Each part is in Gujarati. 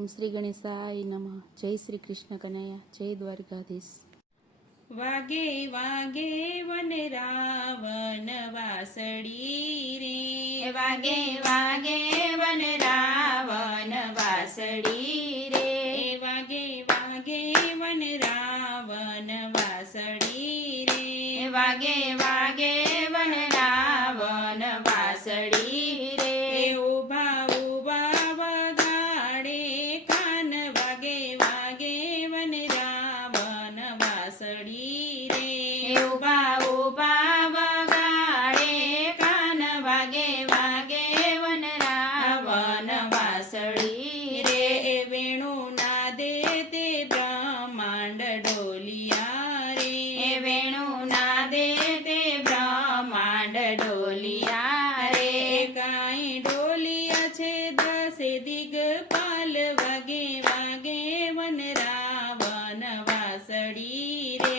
ઓમ શ્રી ગણેશાય નમઃ. જય શ્રી કૃષ્ણ કનૈયા. જય દ્વારકાધીશ. વાગે વાગે વન રાવણ વાસળી રે, વાગે વાગે વન રાવણ વાસળી રે, વાગે વાગે વન રાવણ વાસળી રે, વાગે વાગે વન રાવણ વાસળી રે, ઉભા ઉભા વગાડે કાન વાગે વાગે વન રાવણ વાસળી રે, ઉભા ઉભા વગાડે કાન વાગે વાગે વન રાવણ વાસળી રે, વેણુ નાદે તે બ્રહ્માંડ ડોલિયા રે, વેણુ નાદે તે બ્રહ્માંડ ડોલિયા રે, કાંઈ ડોલિયા છે દસે દિગપાલ વાગે વાગે વન રાવણ વાસળી રે,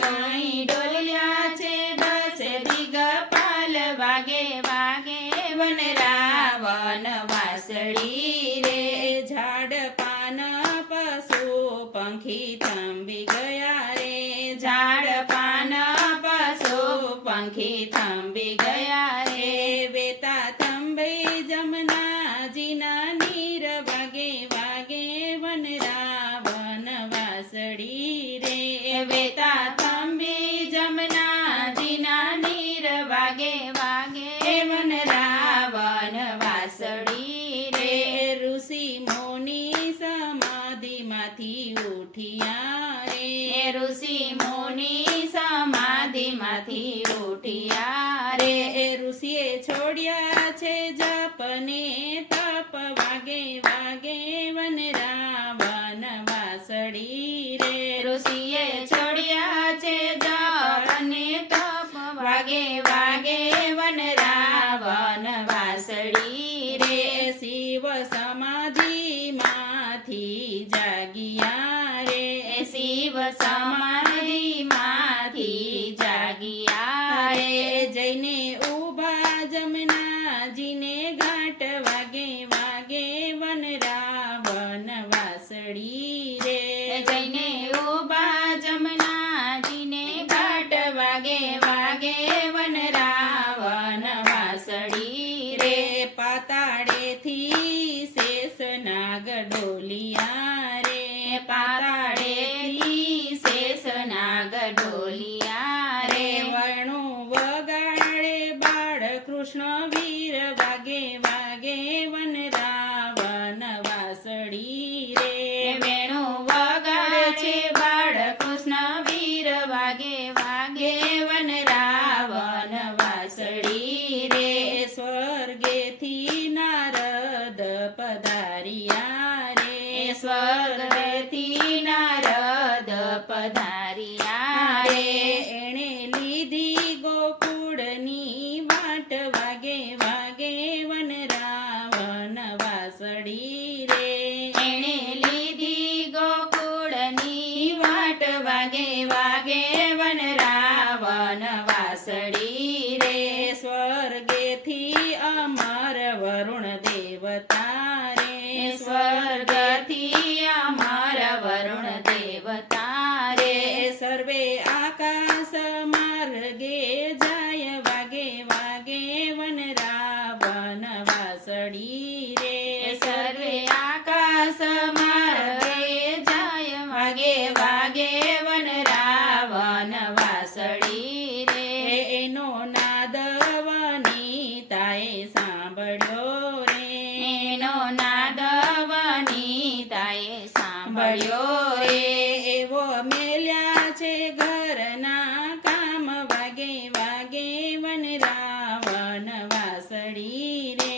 કાંઈ ડોલિયા છે દસ દિગપાલ વાગે વાગે વન રાવણ વાસળી રે, ઝાડ પાન પશુ પંખી થંભી ગયા રે, ઝાડ પાન પશુ પંખી થંભી ગયા રે, વેતા થંભે જમનાજીના નીર વાગે વાગે વન રાવણ વાસળી રે, વેતા થંભી જમનાજીના નીર વાગે વાગે વન રાવણ વાસળી રે, ઋષિ મુનિ સમાધિમાંથી ઉઠ્યા રે, ઋષિ મુનિ સમાધિમાંથી ઉઠ્યા રે, ઋષિએ છોડ્યા છે જપને તપ વાગે વાગે વન રાવણ વાસળી રે, ઋષિએ છોડ્યા છે જપ અને તપ વાગે વાગે વન રાવણ વાસળી રે, શિવ સમાધિમાંથી જાગ્યા રે, શિવ સમાધિમાંથી જાગ્યા રે, જઈને ઉભા જમનાજીને ઘાટ વાગે વાગે વન રાવણ વાસળી રે, જઈને ઉભા જમનાજીને ઘાટ વાગે વાગે વન રાવણ વાસળી રે, પાતાળેથી શેષનાગ ડોલિયા રે, પાતાળેથી શેષનાગ ડોલિયા રે, વર્ણો વગાડે બાળ કૃષ્ણ વીર વાગે વાગે વન રાવણ વાસળી રે, વેણુ વગાડે છે બાળકૃષ્ણ વીર વાગે વાગે વન રાવણ વાસળી રે, સ્વર્ગેથી નારદ પધાર્યા રે, સ્વર્ગથી નારદ પધાર્યા રે, એણે લીધી ગોકુળની વાટ વાગે વાગે વન રાવણ વાસળી રે, એણે લીધી ગોકુળની વાટ વાગે વાગે વન રાવણ વાસળી રે, સ્વર્ગેથી અમર વરુણ દેવતા રે, સ્વર્ગથી અમર વરુણ દેવતા રે, સર્વે આકાશ માર્ગે જાય વાગે વાગે વન રાવણ વાસળી રે, સર્વે આકાશ માર્ગે જાય વાગે વાગે વન રાવણ વાસળી રે, એનો નાદ વનિતાએ સાંભળ્યો રે, એનો નાદ વનિતાએ સાંભળ્યો રે, એવો મેલ્યા છે ઘરના કામ વાગે વાગે વન રાવણ વાસળી રે,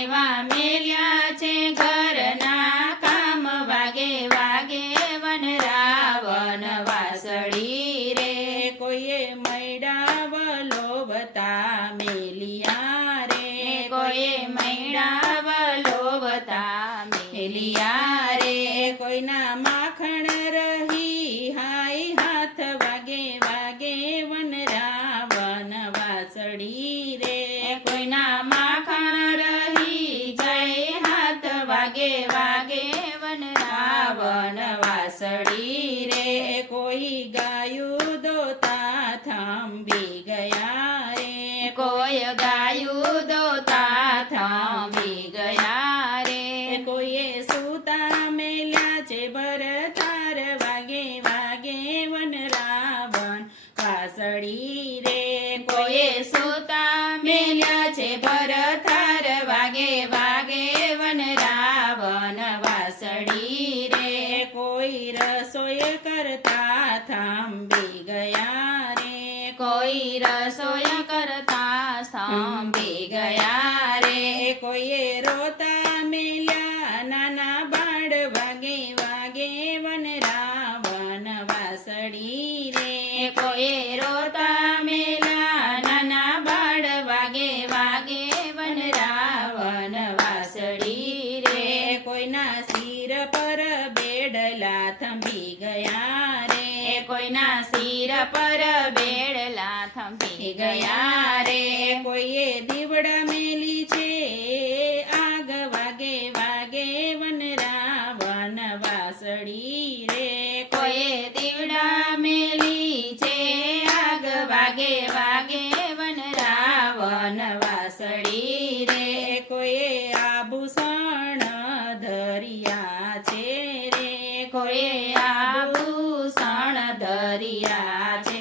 એવા મેલ્યા છે ઘરના કામ વાગે વાગે વન રાવણ વાસળી રે, કોઈએ મૈડા વલોવતા મેલિયા રે, કોઈએ મૈડા વલોવતા મેલિયા રે, કોઈના માખણ રહી હાય હાથ વાગે વાગે વન રાવણ વાસળી રે, કોઈના માખણ રહી જાય હાથ વાગે વાગે વન વાસળી રે કોઈએ સૂતા મેલ્યા છે ભરથાર વાગે વાગે વન રાવણ વાસળી રે કોઈ રસોઈ કરતા થાંભી ગયા રે કોઈ રસોઈ કરતા સ્તંભી ગયા રે કોઈએ રોતા મેલ્યા નાના બાળ વાગે વાગે વન રાવણ વાસળી રે કોઈએ રોતા મેલા નાના બાળ વાગે વાગે વન રાવણ વાસળી રે કોઈના સિર પર બેડલા થંભી ગયા રે કોઈના સિર પર બેડલા થંભી ગયા રે કોઈએ દીવડા મેલી છે આગ વાગે વાગે વન રાવણ વાસળી રે કોઈએ દીવડા મેલી છે આગ વાગે વાગે વન રાવણ વાસળી રે કોઈએ આભૂષણ ધરિયા છે રે કોઈએ આભૂષણ ધરિયા છે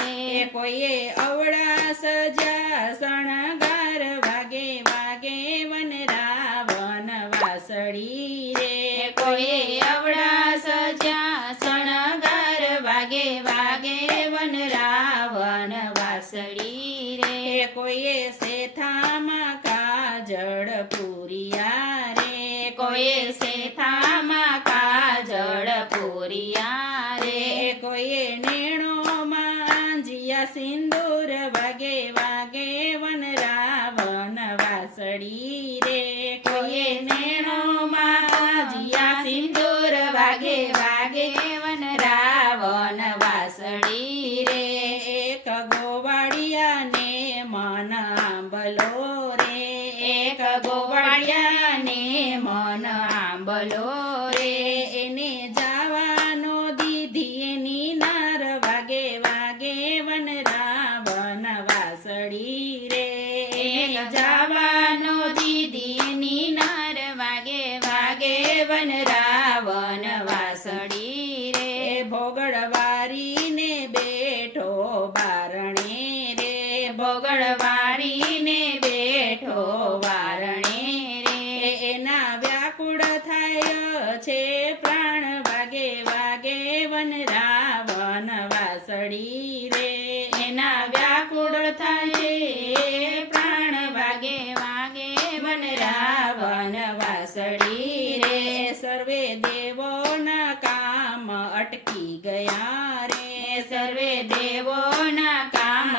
રે કોઈએ અવળા સજા શણગાર વાગે વાગે વન રાવણ વાસળી રે કોઈએ અવળા સજા શણગાર વાગે વાગે વન રાવણ વાસળી રે કોઈએ શેથામાં કાજળ પૂરિયા રે કોઈએ શેથામાં કાજળ પૂરિયા રે કોઈએ નેણોમાં આંજિયા સિંદૂર વાગે વાગે વન રાવણ વાસળી રે કોઈએ નેણોમાં આંજિયા સિંદૂર વાગે વાગે વન રાવણ વાસળી રે એક ગોવાળિયાને મન આંબલો રે એક ગોવાળિયાને મન આંબલો રે એને જાવાનો દીધી એની નાર વાગે વાગે વન રાવણ વાસળી રે એને જાવાનો દીદીની નાર વાગે વાગે વન રાવણ વાસળી રે ભોગળવારીને બેઠો બારણે રે ભોગળવાળીને બેઠો વારણે રે એના વ્યાકુળ થાય છે પ્રાણ વાગે વાગે વન રાવણ વાસળી રે એના વ્યાકુળ થાય પ્રાણ વાગે વાગે વન રાવણ વાસળી રે સર્વે દેવોના કામ અટકી ગયા રે સર્વે દેવોના કામ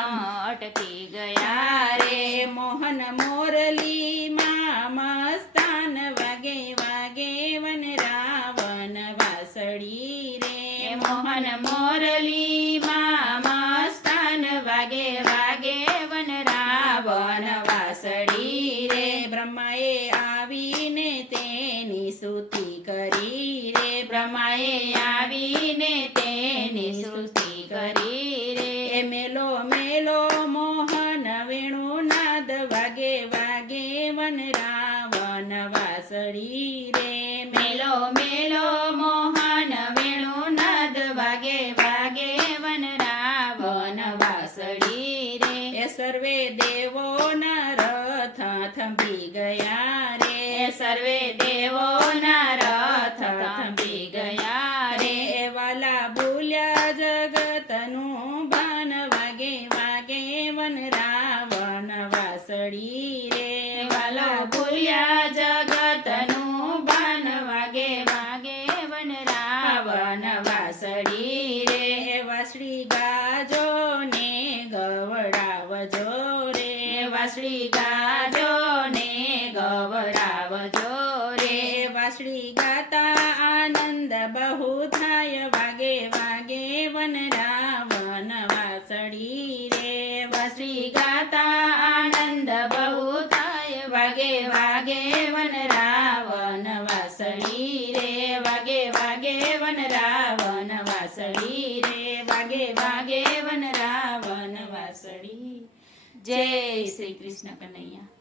અટકી ગયા રે મોહન મોરલીમાં મસ્તાન વાગે વાગે વન રાવણ વાસળી રે મોહન મોરલીમાં મસ્તાન વાગે વાગે વન રાવણ વાસળી રે બ્રહ્માએ આવીને તેની સ્તુતિ કરી રે બ્રહ્માએ આવીને તેની સ્તુતિ કરી રે મેલો મેલો મોહન વેણુ નાદ વાગે વાગે વન રાવણ વાસળી રે મેલો મેલો મોહન વેણુ નાદ વાગે વાગે વન રાવણ વાસળી રે એ સર્વે દેવોના રથ થંભી ગયા રે સર્વે દેવોના રથ થંભી ગયા રે વાલા ભૂલ્યા જગતનું ભાન વાગે વાગે વન રાવણ વાસળી રે વાલો ભૂલ્યા જગતનું ભાન વાગે વાગે વન રાવણ વાસળી રે વાસળી ગાજો ને ગવડાવજો રે વાસળી ગાજો ને ગવડાવજો રે વાસળી ગાતા આનંદ બહુ થાય વાગે વાગે વન રાવણ વાસળી રે વાસળી ગાતા આનંદ બહુ થાય વાગે વાગે વન રાવણ વાસળી રે વાગે વાગે વન રાવણ વાસળી રે વાગે વાગે વન રાવણ વાસળી જય શ્રી કૃષ્ણ કનૈયા